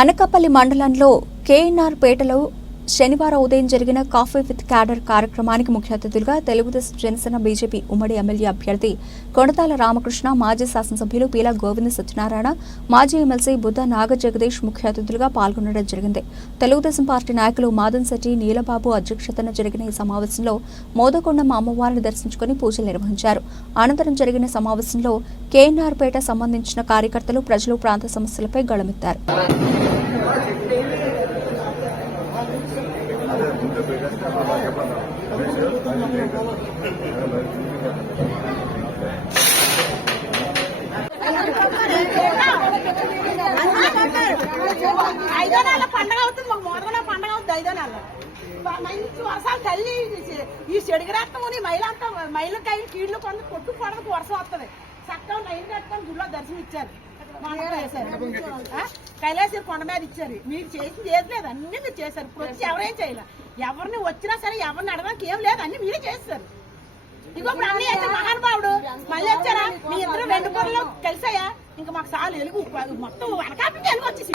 అనకాపల్లి మండలంలో కేఎన్ఆర్ పేటలో శనివారం ఉదయం జరిగిన కాఫీ విత్ క్యాడర్ కార్యక్రమానికి ముఖ్య అతిథులుగా తెలుగుదేశం జనసేన బీజేపీ ఉమ్మడి ఎమ్మెల్యే అభ్యర్థి కొణతాల రామకృష్ణ, మాజీ శాసనసభ్యులు పీల గోవింద సత్యనారాయణ, మాజీ ఎమ్మెల్సీ బుద్ధ నాగజగదీష్ ముఖ్య అతిథులుగా పాల్గొనడం జరిగింది. తెలుగుదేశం పార్టీ నాయకులు మాదన్శెట్టి నీలబాబు అధ్యక్షతన జరిగిన ఈ సమావేశంలో మోదకొండమ్మ అమ్మవారిని దర్శించుకుని పూజలు నిర్వహించారు. అనంతరం జరిగిన సమావేశంలో కేఎన్ఆర్ పేట సంబంధించిన కార్యకర్తలు, ప్రజలు ప్రాంత సమస్యలపై గళమెత్తారు. ఐదో నెలల పండగ అవుతుంది, మాకు మొదలైన పండగ అవుతుంది. ఐదో నెలల మంచి వర్షాలు తల్లి ఈ చెడుగు రక్తం మైలంతా మైలకాయ కీళ్లు కొంత కొట్టు పడకు వర్షం వస్తుంది. చక్కగా లైన్ కట్టుకొని గుళ్ళో దర్శనం ఇచ్చారు, కైలాసరి కొండ మీద ఇచ్చారు. మీరు చేసింది ఏది లేదు, అన్ని మీరు చేశారు. ఇప్పుడు వచ్చి ఎవరేం చేయలేదు. ఎవరిని వచ్చినా సరే ఎవరిని అడగడానికి ఏం లేదు, అన్ని మీరే చేస్తారు. ఇగో ఇప్పుడు అన్ని అయితే మహానుభావుడు మళ్ళీ వచ్చారా, మీ ఇద్దరు 2 పొరలు కలిసాయా, ఇంకా మాకు సార్లు ఎలుగు మొత్తం అనకాపి ఎలుగు వచ్చేసి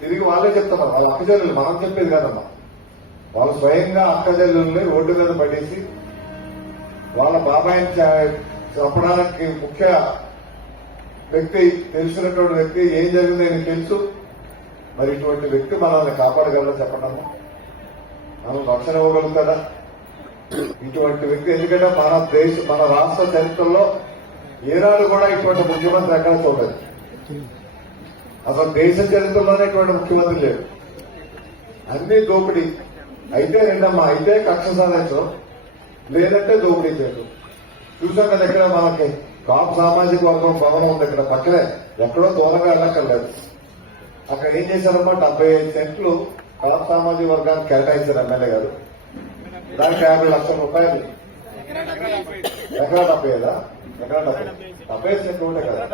తిరిగి వాళ్ళే చెప్తామా, వాళ్ళ అక్కజల్లు మనం చెప్పేది కదమ్మా. వాళ్ళు స్వయంగా అక్కజల్లుల్ని రోడ్డు మీద పడేసి వాళ్ళ బాబాయిని చంపడానికి ముఖ్య వ్యక్తి, తెలిసినటువంటి వ్యక్తి, ఏం జరిగిందో నీకు తెలుసు. మరి ఇటువంటి వ్యక్తి మనల్ని కాపాడగలరా చెప్పడము, మనం రక్షణ ఇవ్వగలుగుతారా ఇటువంటి వ్యక్తి? ఎందుకంటే మన రాష్ట్ర చరిత్రలో ఏనాడు కూడా ఇటువంటి ముఖ్యమంత్రి ఎక్కడ చూడలేదు. అసలు దేశ చరిత్రలోనే ఇటువంటి ముఖ్యమంత్రి లేడు. అన్ని దోపిడీ. అయితే రెండమ్మా, అయితే కక్ష సాధించడం, లేదంటే దోపిడీ చేయడం. చూసాం కదా, ఇక్కడ మనకి కాపు సామాజిక వర్గం భవనం ఉంది, ఇక్కడ పక్కనే, ఎక్కడో దూరంగా వెళ్ళక్కర్లేదు. అక్కడ ఏం చేశారమ్మా, 75 సెంట్లు కాపు సామాజిక వర్గానికి కేటాయించారు ఎమ్మెల్యే గారు. దానికి 50 లక్షల రూపాయలు. ఎకరా 75 70 సెంట్లు ఉంటే కదా.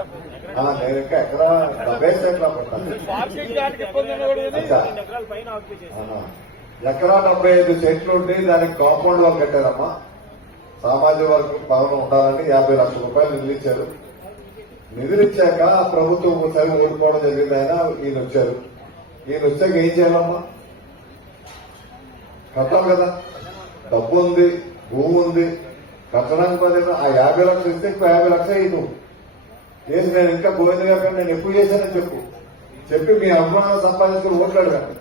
నేను ఇంకా ఎకరా 70 సెంట్లు అనుకుంటాను. ఎకరా 75 సెంట్లు ఉంటే దానికి కాంపౌండ్ వాళ్ళు కట్టారమ్మా. సామాజిక వర్గం భవనం ఉండాలని 50 లక్షల రూపాయలు నిధులిచ్చారు. నిధులిచ్చాక ప్రభుత్వం ఒకసారి ఓడిపోవడం జరిగింది. ఆయన ఈయన వచ్చారు. ఈయన వచ్చాక ఏం చేయాలమ్మా, కట్టాలి కదా. డబ్బు ఉంది, భూమి ఉంది, కట్టడానికి పదిహేను. ఆ 50 లక్షలు ఇస్తే ఇంకో 50 లక్షలు ఇటు చేసి నేను ఇంకా పోయింది కాకుండా నేను ఎక్కువ చేశానని చెప్పి మీ అభిమానం సంపాదించుకుని ఓట్లాడకండి.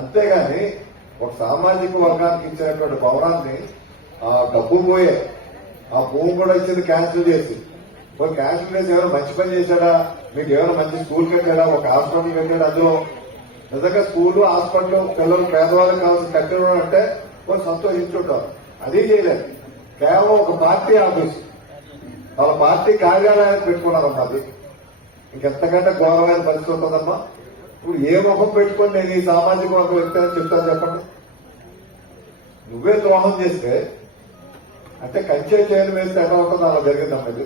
అంతేగాని ఒక సామాజిక వర్గానికి ఇచ్చినటువంటి భవనాన్ని ఆ డబ్బు పోయే, ఆ భూమి కూడా ఇచ్చింది క్యాన్సిల్ చేసి, క్యాన్సిల్ చేసి ఏమైనా మంచి పని చేశాడా, మీకు ఏమైనా మంచి స్కూల్ కట్టాడా, ఒక హాస్పిటల్ కట్టాడా? అందులో నిజంగా స్కూలు, హాస్పిటల్, పిల్లలు పేదవాళ్ళకి కావాల్సిన కట్టడం అంటే కొంచెం సంతోషించుంటారు. అది చేయలేదు. కేవలం ఒక పార్టీ ఆఫీస్, వాళ్ళ పార్టీ కార్యాలయాన్ని పెట్టుకున్నారమ్మా. అది ఇంకెంతకంటే ఘోరమైన పరిస్థితి ఉంటుందమ్మా. ఇప్పుడు ఏ ముఖం పెట్టుకొని నేను ఈ సామాజిక వర్గ వ్యక్తి అని చెప్తాను చెప్పండి. నువ్వే ద్రోహం చేస్తే అంటే కంచె చేయని వేస్తే ఎలా ఉంటుందో అలా జరిగిందమ్మా. ఇది